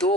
2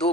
2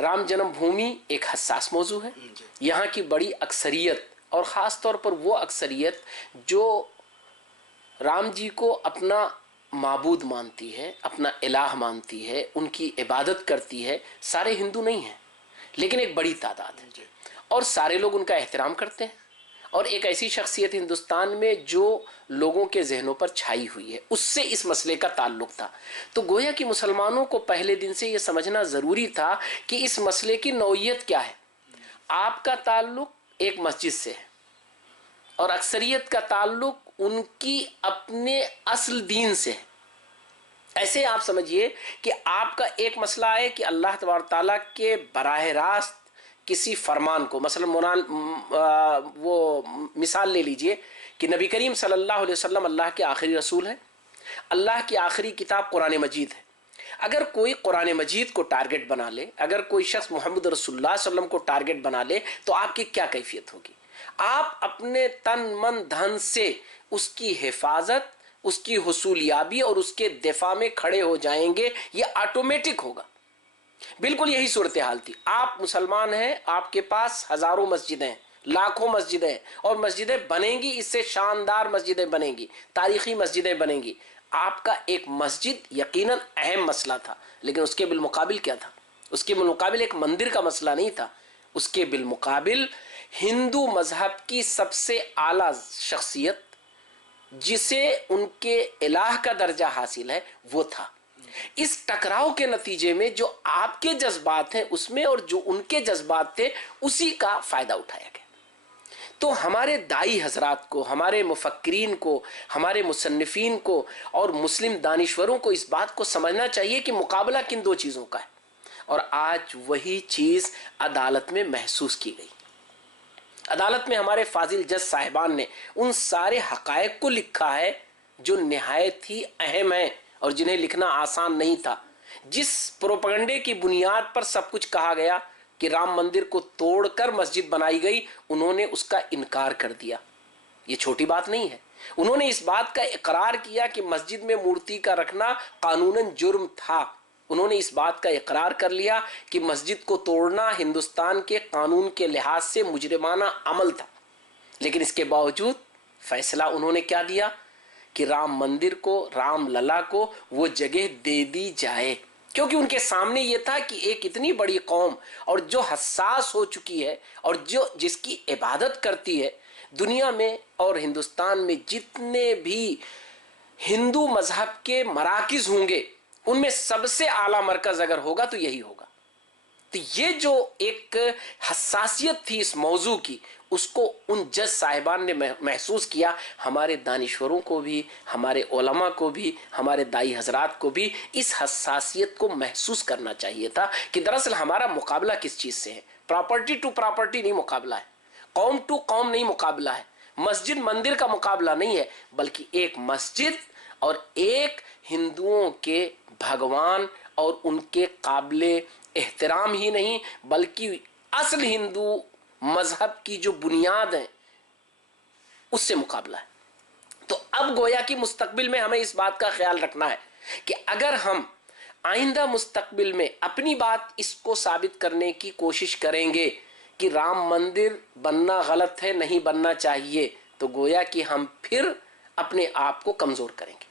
رام جنم بھومی ایک حساس موضوع ہے. یہاں کی بڑی اکثریت اور خاص طور پر وہ اکثریت جو رام جی کو اپنا معبود مانتی ہے، اپنا الہ مانتی ہے، ان کی عبادت کرتی ہے، سارے ہندو نہیں ہیں لیکن ایک بڑی تعداد ہے اور سارے لوگ ان کا احترام کرتے ہیں. اور ایک ایسی شخصیت ہندوستان میں جو لوگوں کے ذہنوں پر چھائی ہوئی ہے، اس سے اس مسئلے کا تعلق تھا. تو گویا کہ مسلمانوں کو پہلے دن سے یہ سمجھنا ضروری تھا کہ اس مسئلے کی نوعیت کیا ہے. آپ کا تعلق ایک مسجد سے ہے اور اکثریت کا تعلق ان کی اپنے اصل دین سے ہے. ایسے آپ سمجھیے کہ آپ کا ایک مسئلہ ہے کہ اللہ تبارک تعالیٰ کے براہ راست کسی فرمان کو، مثلا وہ مثال لے لیجئے کہ نبی کریم صلی اللہ علیہ وسلم اللہ کے آخری رسول ہیں، اللہ کی آخری کتاب قرآن مجید ہے. اگر کوئی قرآن مجید کو ٹارگٹ بنا لے، اگر کوئی شخص محمد رسول اللہ صلی اللہ علیہ وسلم کو ٹارگٹ بنا لے تو آپ کی کیا کیفیت ہوگی؟ آپ اپنے تن من دھن سے اس کی حفاظت، اس کی حصولیابی اور اس کے دفاع میں کھڑے ہو جائیں گے. یہ آٹومیٹک ہوگا. بالکل یہی صورتحال تھی. آپ مسلمان ہیں، آپ کے پاس ہزاروں مسجدیں، لاکھوں مسجدیں، اور مسجدیں بنیں گی، اس سے شاندار مسجدیں بنیں گی، تاریخی مسجدیں بنیں گی. آپ کا ایک مسجد یقیناً اہم مسئلہ تھا، لیکن اس کے بالمقابل کیا تھا؟ اس کے بالمقابل ایک مندر کا مسئلہ نہیں تھا. اس کے بالمقابل ہندو مذہب کی سب سے اعلیٰ شخصیت جسے ان کے الہ کا درجہ حاصل ہے وہ تھا. اس ٹکراؤ کے نتیجے میں جو آپ کے جذبات ہیں اس میں اور جو ان کے جذبات تھے اسی کا فائدہ اٹھایا گیا. تو ہمارے دائی حضرات کو، ہمارے مفکرین کو، ہمارے مصنفین کو اور مسلم دانشوروں کو اس بات کو سمجھنا چاہیے کہ مقابلہ کن دو چیزوں کا ہے، اور آج وہی چیز عدالت میں محسوس کی گئی. عدالت میں ہمارے فاضل جج صاحبان نے ان سارے حقائق کو لکھا ہے جو نہایت ہی اہم ہیں اور جنہیں لکھنا آسان نہیں تھا. جس پروپیگنڈے کی بنیاد پر سب کچھ کہا گیا کہ رام مندر کو توڑ کر مسجد بنائی گئی، انہوں نے اس کا انکار کر دیا. یہ چھوٹی بات نہیں ہے. انہوں نے اس بات کا اقرار کیا کہ مسجد میں مورتی کا رکھنا قانوناً جرم تھا. انہوں نے اس بات کا اقرار کر لیا کہ مسجد کو توڑنا ہندوستان کے قانون کے لحاظ سے مجرمانہ عمل تھا. لیکن اس کے باوجود فیصلہ انہوں نے کیا دیا کہ رام مندر کو، رام للا کو وہ جگہ دے دی جائے، کیونکہ ان کے سامنے یہ تھا کہ ایک اتنی بڑی قوم اور جو حساس ہو چکی ہے اور جس کی عبادت کرتی ہے دنیا میں اور ہندوستان میں جتنے بھی ہندو مذہب کے مراکز ہوں گے ان میں سب سے اعلیٰ مرکز اگر ہوگا تو یہی ہوگا. تو یہ جو ایک حساسیت تھی اس موضوع کی، اس کو ان جج صاحبان نے محسوس کیا. ہمارے دانشوروں کو بھی، ہمارے علماء کو بھی، ہمارے دائی حضرات کو بھی اس حساسیت کو محسوس کرنا چاہیے تھا کہ دراصل ہمارا مقابلہ کس چیز سے ہے. پراپرٹی ٹو پراپرٹی نہیں مقابلہ ہے، قوم ٹو قوم نہیں مقابلہ ہے، مسجد مندر کا مقابلہ نہیں ہے، بلکہ ایک مسجد اور ایک ہندوؤں کے بھگوان اور ان کے قابل احترام ہی نہیں بلکہ اصل ہندو مذہب کی جو بنیاد ہے اس سے مقابلہ ہے. تو اب گویا کہ مستقبل میں ہمیں اس بات کا خیال رکھنا ہے کہ اگر ہم آئندہ مستقبل میں اپنی بات اس کو ثابت کرنے کی کوشش کریں گے کہ رام مندر بننا غلط ہے، نہیں بننا چاہیے، تو گویا کہ ہم پھر اپنے آپ کو کمزور کریں گے.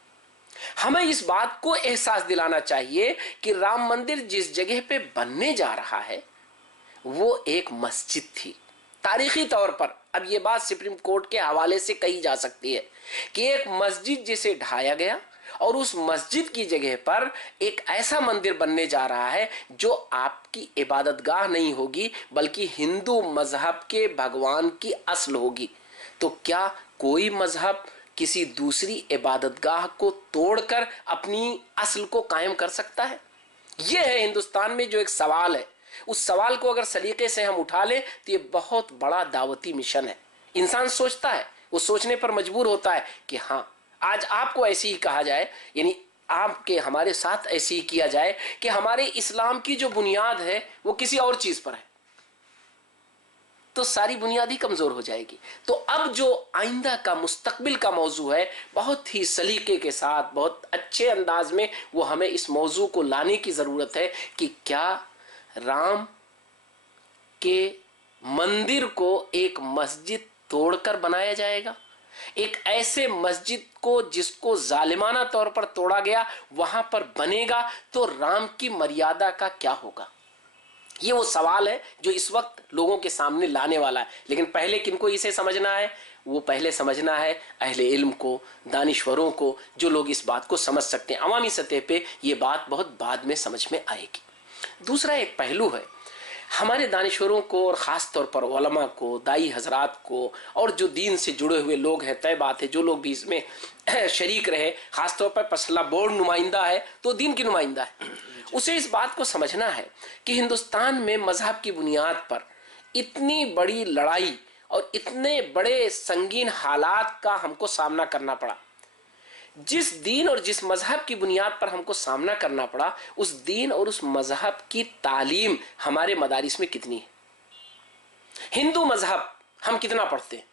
ہمیں اس بات کو احساس دلانا چاہیے کہ رام مندر جس جگہ پہ بننے جا رہا ہے وہ ایک مسجد تھی. تاریخی طور پر اب یہ بات سپریم کورٹ کے حوالے سے کہی جا سکتی ہے کہ ایک مسجد جسے ڈھایا گیا اور اس مسجد کی جگہ پر ایک ایسا مندر بننے جا رہا ہے جو آپ کی عبادت گاہ نہیں ہوگی بلکہ ہندو مذہب کے بھگوان کی اصل ہوگی. تو کیا کوئی مذہب کسی دوسری عبادت گاہ کو توڑ کر اپنی اصل کو قائم کر سکتا ہے؟ یہ ہے ہندوستان میں جو ایک سوال ہے. اس سوال کو اگر سلیقے سے ہم اٹھا لیں تو یہ بہت بڑا دعوتی مشن ہے. انسان سوچتا ہے، وہ سوچنے پر مجبور ہوتا ہے کہ ہاں آج آپ کو ایسے ہی کہا جائے، یعنی آپ کے ہمارے ساتھ ایسے ہی کیا جائے کہ ہمارے اسلام کی جو بنیاد ہے وہ کسی اور چیز پر ہے تو ساری بنیاد ہی کمزور ہو جائے گی. تو اب جو آئندہ کا مستقبل کا موضوع ہے بہت ہی سلیقے کے ساتھ، بہت اچھے انداز میں وہ ہمیں اس موضوع کو لانے کی ضرورت ہے کہ کیا رام کہ مندر کو ایک مسجد توڑ کر بنایا جائے گا؟ ایک ایسے مسجد کو جس کو ظالمانہ طور پر توڑا گیا وہاں پر بنے گا تو رام کی مریادہ کا کیا ہوگا؟ یہ وہ سوال ہے جو اس وقت لوگوں کے سامنے لانے والا ہے. لیکن پہلے کن کو اسے سمجھنا ہے؟ وہ پہلے سمجھنا ہے اہل علم کو، دانشوروں کو، جو لوگ اس بات کو سمجھ سکتے ہیں. عوامی سطح پہ یہ بات بہت بعد میں سمجھ میں آئے گی. دوسرا ایک پہلو ہے ہمارے دانشوروں کو اور خاص طور پر علماء کو، دائی حضرات کو، اور جو دین سے جڑے ہوئے لوگ ہیں، طے بات ہے جو لوگ بھی اس میں شریک رہے، خاص طور پر فیصلہ بورڈ نمائندہ ہے تو دین کی نمائندہ ہے، اسے اس بات کو سمجھنا ہے کہ ہندوستان میں مذہب کی بنیاد پر اتنی بڑی لڑائی اور اتنے بڑے سنگین حالات کا ہم کو سامنا کرنا پڑا. جس دین اور جس مذہب کی بنیاد پر ہم کو سامنا کرنا پڑا، اس دین اور اس مذہب کی تعلیم ہمارے مدارس میں کتنی ہے؟ ہندو مذہب ہم کتنا پڑھتے ہیں؟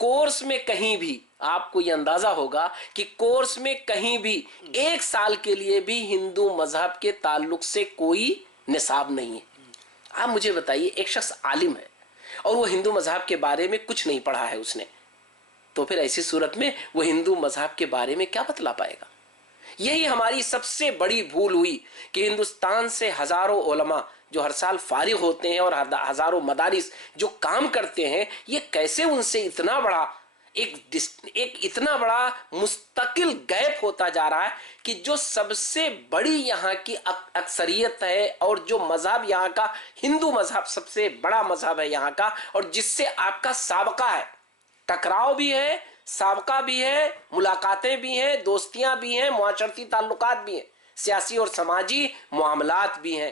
کورس میں کہیں بھی آپ کو یہ اندازہ ہوگا کہ کورس میں کہیں بھی ایک سال کے لیے بھی ہندو مذہب کے تعلق سے کوئی نصاب نہیں ہے. آپ مجھے بتائیے، ایک شخص عالم ہے اور وہ ہندو مذہب کے بارے میں کچھ نہیں پڑھا ہے اس نے، تو پھر ایسی صورت میں وہ ہندو مذہب کے بارے میں کیا بتلا پائے گا؟ یہی ہماری سب سے بڑی بھول ہوئی کہ ہندوستان سے ہزاروں علماء جو ہر سال فارغ ہوتے ہیں اور ہزاروں مدارس جو کام کرتے ہیں، یہ کیسے ان سے اتنا بڑا ایک اتنا بڑا مستقل گیپ ہوتا جا رہا ہے کہ جو سب سے بڑی یہاں کی اکثریت ہے اور جو مذہب یہاں کا ہندو مذہب سب سے بڑا مذہب ہے یہاں کا، اور جس سے آپ کا سابقہ ہے، ٹکراؤ بھی ہے، سابقہ بھی ہے، ملاقاتیں بھی ہیں، دوستیاں بھی ہیں، معاشرتی تعلقات بھی ہیں، سیاسی اور سماجی معاملات بھی ہیں،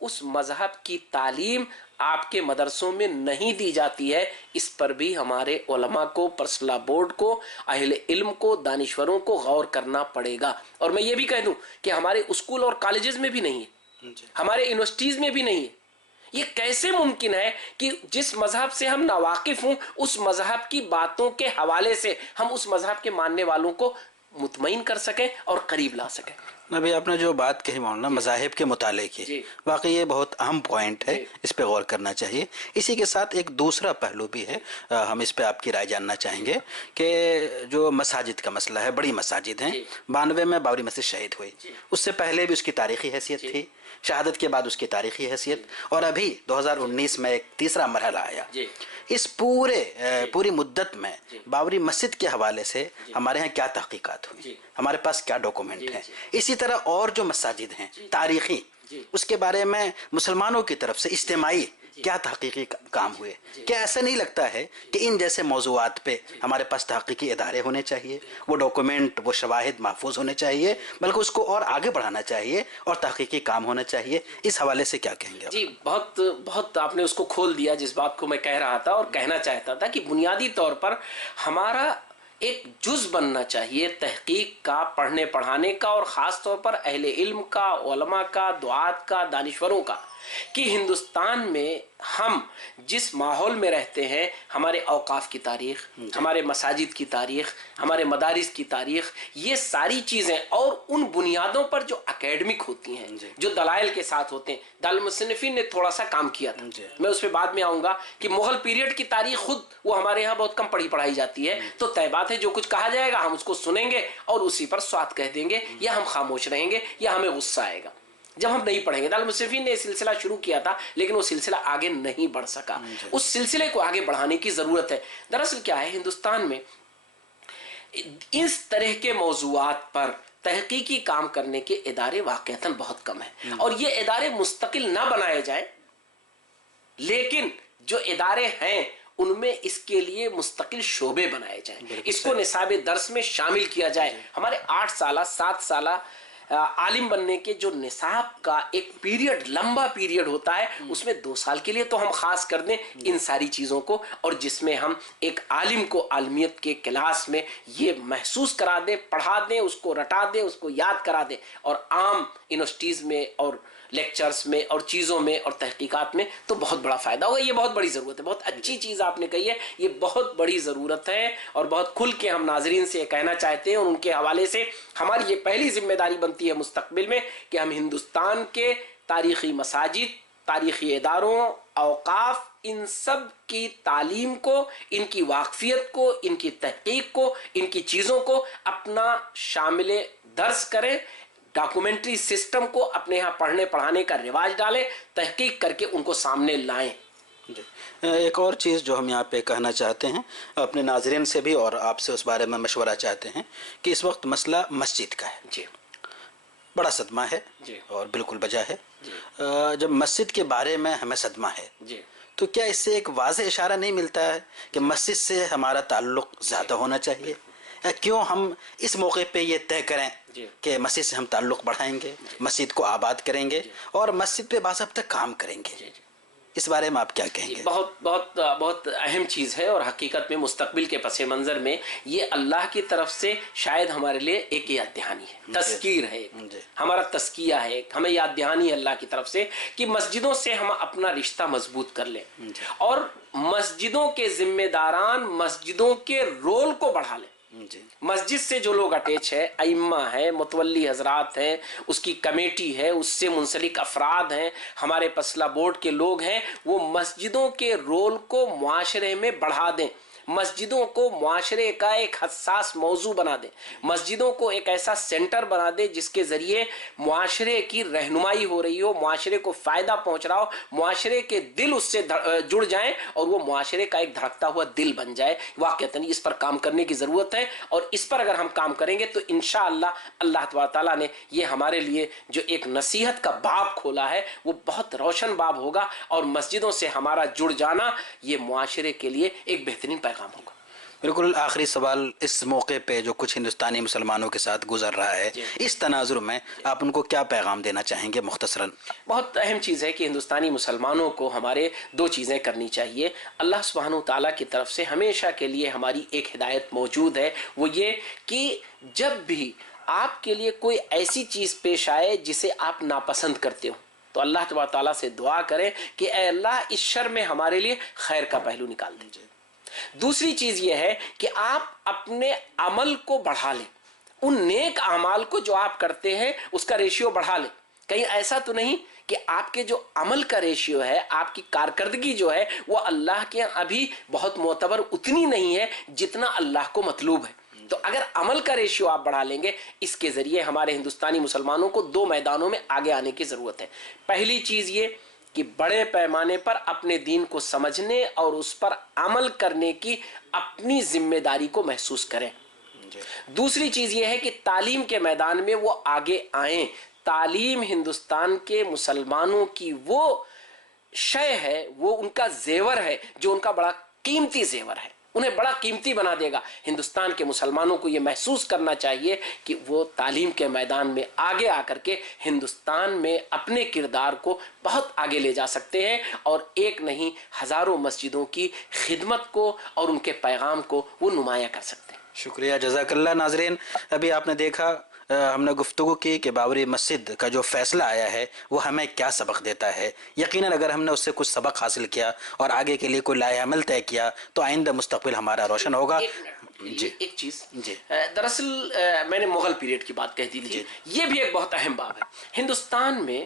اس مذہب کی تعلیم آپ کے مدرسوں میں نہیں دی جاتی ہے. اس پر بھی ہمارے علماء کو، پرسلہ بورڈ کو، اہل علم کو، دانشوروں کو غور کرنا پڑے گا. اور میں یہ بھی کہہ دوں کہ ہمارے اسکول اور کالجز میں بھی نہیں ہے، ہمارے یونیورسٹیز میں بھی نہیں ہے. یہ کیسے ممکن ہے کہ جس مذہب سے ہم ناواقف ہوں اس مذہب کی باتوں کے حوالے سے ہم اس مذہب کے ماننے والوں کو مطمئن کر سکیں اور قریب لا سکیں؟ ابھی آپ نے جو بات کہی مولانا مذاہب کے مطالعے کی، واقعی یہ بہت اہم پوائنٹ ہے، اس پہ غور کرنا چاہیے. اسی کے ساتھ ایک دوسرا پہلو بھی ہے، ہم اس پہ آپ کی رائے جاننا چاہیں گے کہ جو مساجد کا مسئلہ ہے، بڑی مساجد ہیں. 92 میں بابری مسجد شہید ہوئی، اس سے پہلے بھی اس کی تاریخی حیثیت تھی، شہادت کے بعد اس کی تاریخی حیثیت، اور ابھی 2019 میں ایک تیسرا مرحلہ آیا. اس پوری مدت میں بابری مسجد کے حوالے سے ہمارے ہاں کیا تحقیقات ہوئی، ہمارے پاس کیا ڈاکومنٹ ہیں؟ اسی طرح اور جو مساجد ہیں تاریخی، اس کے بارے میں مسلمانوں کی طرف سے اجتماعی کیا تحقیقی کام ہوئے؟ کیا ایسا نہیں لگتا ہے کہ ان جیسے موضوعات پہ ہمارے پاس تحقیقی ادارے ہونے چاہیے، وہ ڈاکومنٹ، وہ شواہد محفوظ ہونے چاہیے، بلکہ اس کو اور آگے بڑھانا چاہیے اور تحقیقی کام ہونا چاہیے؟ اس حوالے سے کیا کہیں گے آپ؟ جی، بہت آپ نے اس کو کھول دیا جس بات کو میں کہہ رہا تھا اور کہنا چاہتا تھا کہ بنیادی طور پر ہمارا ایک جز بننا چاہیے تحقیق کا، پڑھنے پڑھانے کا، اور خاص طور پر اہل علم کا، علماء کا، دعات کا، دانشوروں کا، کہ ہندوستان میں ہم جس ماحول میں رہتے ہیں، ہمارے اوقاف کی تاریخ، ہمارے مساجد کی تاریخ، ہمارے مدارس کی تاریخ، یہ ساری چیزیں اور ان بنیادوں پر جو اکیڈمک ہوتی ہیں، جو دلائل کے ساتھ ہوتے ہیں. دارالمصنفین نے تھوڑا سا کام کیا تھا، میں اس پہ بعد میں آؤں گا کہ مغل پیریڈ کی تاریخ خود وہ ہمارے ہاں بہت کم پڑھائی جاتی ہے. تو طے بات ہے جو کچھ کہا جائے گا ہم اس کو سنیں گے اور اسی پر سوات کہہ دیں گے، یا ہم خاموش رہیں گے، یا ہمیں غصہ آئے گا جب ہم نہیں پڑھیں گے. دارالمصنفین نے سلسلہ شروع کیا تھا لیکن وہ سلسلہ آگے نہیں بڑھ سکا. اس سلسلے کو آگے بڑھانے کی ضرورت ہے. دراصل کیا ہے، ہندوستان میں اس طرح کے موضوعات پر تحقیقی کام کرنے کے ادارے واقعتاً بہت کم ہیں، اور یہ ادارے مستقل نہ بنائے جائیں، لیکن جو ادارے ہیں ان میں اس کے لیے مستقل شعبے بنائے جائیں، اس کو نصاب درس میں شامل کیا جائے. ہمارے 8 سالہ 7 سالہ عالم بننے کے جو نصاب کا ایک پیریڈ، لمبا پیریڈ ہوتا ہے، اس میں 2 سال کے لیے تو ہم خاص کر دیں ان ساری چیزوں کو، اور جس میں ہم ایک عالم کو عالمیت کے کلاس میں یہ محسوس کرا دیں، پڑھا دیں، اس کو رٹا دیں، اس کو یاد کرا دیں. اور عام یونیورسٹیز میں اور لیکچرز میں اور چیزوں میں اور تحقیقات میں تو بہت بڑا فائدہ ہوگا. یہ بہت بڑی ضرورت ہے، بہت اچھی چیز آپ نے کہی ہے، یہ بہت بڑی ضرورت ہے. اور بہت کھل کے ہم ناظرین سے یہ کہنا چاہتے ہیں، اور ان کے حوالے سے ہماری یہ پہلی ذمہ داری بنتی ہے مستقبل میں کہ ہم ہندوستان کے تاریخی مساجد، تاریخی اداروں، اوقاف، ان سب کی تعلیم کو، ان کی واقفیت کو، ان کی تحقیق کو، ان کی چیزوں کو اپنا شامل درس کریں، ڈاکومنٹری سسٹم کو اپنے ہاں پڑھنے پڑھانے کا رواج ڈالیں، تحقیق کر کے ان کو سامنے لائیں۔ جی، ایک اور چیز جو ہم یہاں پہ کہنا چاہتے ہیں اپنے ناظرین سے بھی اور آپ سے اس بارے میں مشورہ چاہتے ہیں کہ اس وقت مسئلہ مسجد کا ہے، جی بڑا صدمہ ہے جی اور بالکل بجا ہے۔ جی جب مسجد کے بارے میں ہمیں صدمہ ہے جی تو کیا اس سے ایک واضح اشارہ نہیں ملتا ہے کہ مسجد سے ہمارا تعلق زیادہ ہونا چاہیے؟ کیوں ہم اس موقع پہ یہ طے کریں جی کہ مسجد سے ہم تعلق بڑھائیں گے، مسجد کو آباد کریں گے اور مسجد پہ باضابطہ کام کریں گے؟ جی جی اس بارے میں آپ کیا کہیں گے؟ بہت بہت بہت اہم چیز ہے، اور حقیقت میں مستقبل کے پس منظر میں یہ اللہ کی طرف سے شاید ہمارے لیے ایک یاد دہانی ہے، تذکیر ہے، ہمارا تزکیہ ہے، ہمیں یاد دہانی ہے اللہ کی طرف سے کہ مسجدوں سے ہم اپنا رشتہ مضبوط کر لیں اور مسجدوں کے ذمہ داران مسجدوں کے رول کو بڑھا لیں۔ مسجد سے جو لوگ اٹیچ ہے، ائمہ ہے، متولی حضرات ہیں، اس کی کمیٹی ہے، اس سے منسلک افراد ہیں، ہمارے پسلہ بورڈ کے لوگ ہیں، وہ مسجدوں کے رول کو معاشرے میں بڑھا دیں، مسجدوں کو معاشرے کا ایک حساس موضوع بنا دیں، مسجدوں کو ایک ایسا سینٹر بنا دیں جس کے ذریعے معاشرے کی رہنمائی ہو رہی ہو، معاشرے کو فائدہ پہنچ رہا ہو، معاشرے کے دل اس سے جڑ جائیں اور وہ معاشرے کا ایک دھڑکتا ہوا دل بن جائے۔ واقعتاً اس پر کام کرنے کی ضرورت ہے، اور اس پر اگر ہم کام کریں گے تو انشاءاللہ اللہ تبارک تعالیٰ نے یہ ہمارے لیے جو ایک نصیحت کا باب کھولا ہے وہ بہت روشن باب ہوگا، اور مسجدوں سے ہمارا جڑ جانا یہ معاشرے کے لیے ایک بہترین پیغام ہوگا۔ بالکل آخری سوال، اس موقع پہ جو کچھ ہندوستانی مسلمانوں کے ساتھ گزر رہا ہے اس تناظر میں آپ ان کو کیا پیغام دینا چاہیں گے مختصراً؟ بہت اہم چیز ہے کہ ہندوستانی مسلمانوں کو ہمارے دو چیزیں کرنی چاہیے۔ اللہ سبحانہ وتعالیٰ کی طرف سے ہمیشہ کے لیے ہماری ایک ہدایت موجود ہے، وہ یہ کہ جب بھی آپ کے لیے کوئی ایسی چیز پیش آئے جسے آپ ناپسند کرتے ہو تو اللہ تبارک تعالیٰ سے دعا کریں کہ اے اللہ اس شر میں ہمارے لیے خیر کا پہلو نکال دیں۔ دوسری چیز یہ ہے کہ آپ اپنے عمل کو بڑھا لیں، ان نیک اعمال کو جو آپ کرتے ہیں اس کا ریشیو بڑھا لیں۔ کہیں ایسا تو نہیں کہ آپ کے جو عمل کا ریشیو ہے، آپ کی کارکردگی جو ہے وہ اللہ کے ابھی بہت معتبر اتنی نہیں ہے جتنا اللہ کو مطلوب ہے۔ تو اگر عمل کا ریشیو آپ بڑھا لیں گے، اس کے ذریعے ہمارے ہندوستانی مسلمانوں کو دو میدانوں میں آگے آنے کی ضرورت ہے۔ پہلی چیز یہ کہ بڑے پیمانے پر اپنے دین کو سمجھنے اور اس پر عمل کرنے کی اپنی ذمہ داری کو محسوس کریں۔ دوسری چیز یہ ہے کہ تعلیم کے میدان میں وہ آگے آئیں۔ تعلیم ہندوستان کے مسلمانوں کی وہ شے ہے، وہ ان کا زیور ہے جو ان کا بڑا قیمتی زیور ہے، انہیں بڑا قیمتی بنا دے گا۔ ہندوستان کے مسلمانوں کو یہ محسوس کرنا چاہیے کہ وہ تعلیم کے میدان میں آگے آ کر کے ہندوستان میں اپنے کردار کو بہت آگے لے جا سکتے ہیں، اور ایک نہیں ہزاروں مسجدوں کی خدمت کو اور ان کے پیغام کو وہ نمایاں کر سکتے ہیں۔ شکریہ، جزاک اللہ۔ ناظرین، ابھی آپ نے دیکھا ہم نے گفتگو کی کہ بابری مسجد کا جو فیصلہ آیا ہے وہ ہمیں کیا سبق دیتا ہے۔ یقیناً اگر ہم نے اس سے کچھ سبق حاصل کیا اور آگے کے لیے کوئی لائحہ عمل طے کیا تو آئندہ مستقبل ہمارا روشن ہوگا۔ جی ایک چیز، دراصل میں نے مغل پیریڈ کی بات کہہ دی تھی، یہ بھی ایک بہت اہم باب ہے۔ ہندوستان میں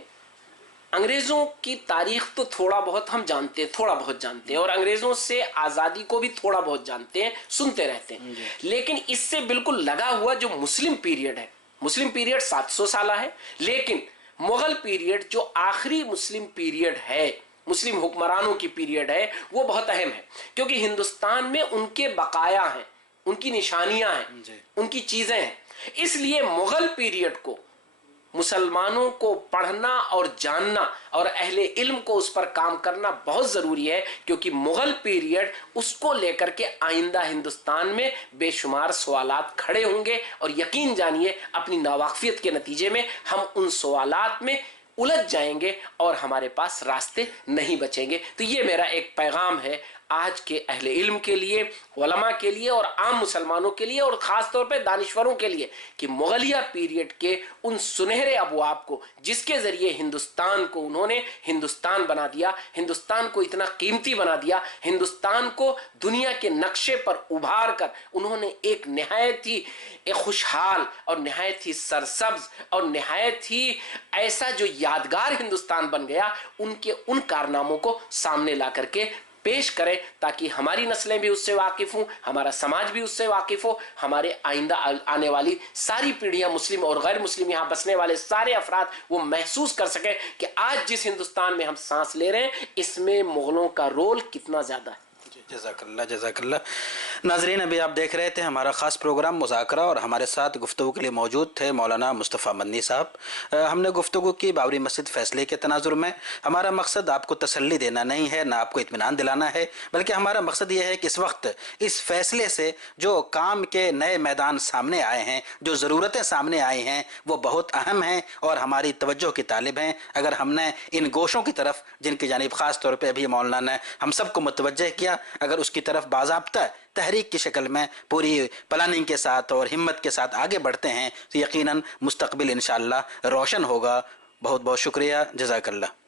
انگریزوں کی تاریخ تو تھوڑا بہت ہم جانتے ہیں اور انگریزوں سے آزادی کو بھی تھوڑا بہت جانتے ہیں، سنتے رہتے ہیں، لیکن اس سے بالکل لگا ہوا جو مسلم پیریڈ ہے، مسلم پیریڈ 700 سالہ ہے، لیکن مغل پیریڈ جو آخری مسلم پیریڈ ہے، مسلم حکمرانوں کی پیریڈ ہے، وہ بہت اہم ہے، کیونکہ ہندوستان میں ان کے بقایا ہیں، ان کی نشانیاں ہیں، ان کی چیزیں ہیں۔ اس لیے مغل پیریڈ کو مسلمانوں کو پڑھنا اور جاننا اور اہل علم کو اس پر کام کرنا بہت ضروری ہے، کیونکہ مغل پیریڈ اس کو لے کر کے آئندہ ہندوستان میں بے شمار سوالات کھڑے ہوں گے، اور یقین جانیے اپنی ناواقفیت کے نتیجے میں ہم ان سوالات میں الجھ جائیں گے اور ہمارے پاس راستے نہیں بچیں گے۔ تو یہ میرا ایک پیغام ہے آج کے اہل علم کے لیے، علماء کے لیے اور عام مسلمانوں کے لیے اور خاص طور پہ دانشوروں کے لیے کہ مغلیہ پیریڈ کے ان سنہرے ابواب کو جس کے ذریعے ہندوستان کو انہوں نے ہندوستان بنا دیا، ہندوستان کو اتنا قیمتی بنا دیا، ہندوستان کو دنیا کے نقشے پر ابھار کر انہوں نے ایک نہایت ہی خوشحال اور نہایت ہی سرسبز اور نہایت ہی ایسا جو یادگار ہندوستان بن گیا، ان کے ان کارناموں کو سامنے لا کر کے پیش کریں تاکہ ہماری نسلیں بھی اس سے واقف ہوں، ہمارا سماج بھی اس سے واقف ہو، ہمارے آئندہ آنے والی ساری پیڑھیاں، مسلم اور غیر مسلم یہاں بسنے والے سارے افراد وہ محسوس کر سکیں کہ آج جس ہندوستان میں ہم سانس لے رہے ہیں اس میں مغلوں کا رول کتنا زیادہ ہے۔ جزاک اللہ، جزاک اللہ۔ ناظرین، ابھی آپ دیکھ رہے تھے ہمارا خاص پروگرام مذاکرہ، اور ہمارے ساتھ گفتگو کے لیے موجود تھے مولانا مصطفیٰ مدنی صاحب۔ ہم نے گفتگو کی بابری مسجد فیصلے کے تناظر میں۔ ہمارا مقصد آپ کو تسلی دینا نہیں ہے، نہ آپ کو اطمینان دلانا ہے، بلکہ ہمارا مقصد یہ ہے کہ اس وقت اس فیصلے سے جو کام کے نئے میدان سامنے آئے ہیں، جو ضرورتیں سامنے آئی ہیں، وہ بہت اہم ہیں اور ہماری توجہ کی طالب ہیں۔ اگر ہم نے ان گوشوں کی طرف جن کی جانب خاص طور پہ ابھی مولانا نے ہم سب کو متوجہ کیا، اگر اس کی طرف باضابطہ تحریک کی شکل میں پوری پلاننگ کے ساتھ اور ہمت کے ساتھ آگے بڑھتے ہیں تو یقیناً مستقبل انشاءاللہ روشن ہوگا۔ بہت بہت شکریہ، جزاک اللہ۔